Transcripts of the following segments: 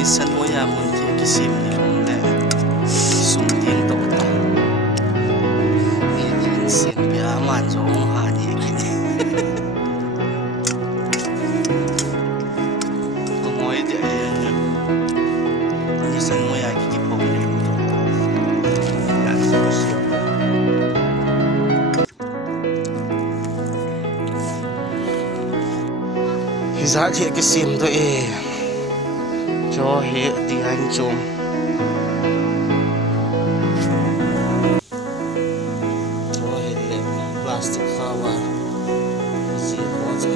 Nisan mo ya mun ki kisim ni long le sum ding to ta ni din sin bia man zo ha ni ki ko moi de nisan mo ya ki pom ni long to ya so so Hisa chi kisim to cho hệ tiếng Anh chung cho hệ lệ plastic flower gì có gì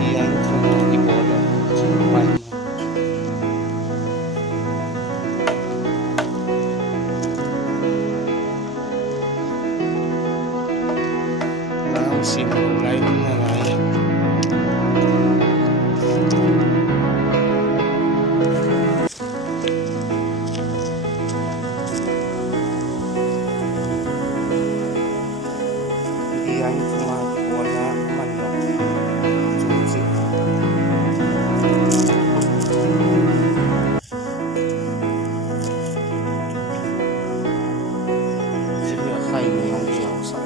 tiếng Anh không đi bộ là chung quanh nào xin lại lại đi anh không ăn thì bỏ ra mình nó chung gì chỉ là khay mình không chịu sợ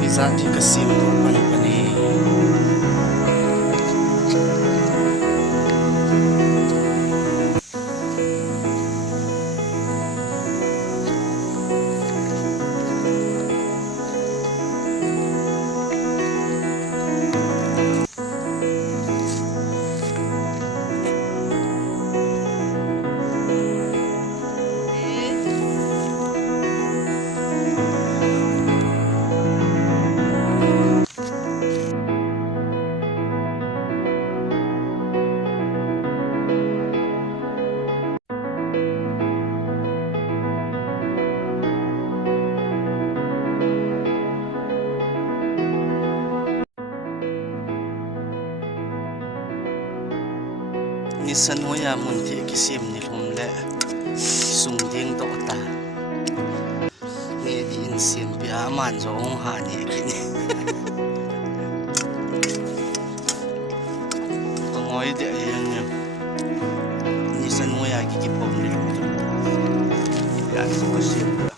Hisa chi kisim to pani pani Nisan mo ya mun ki kisim ni long le sum ding to ta ni din sin bia man zo ha ni ki ni ko ngoi de yang nisan mo ya ki pom ni long to ya so sim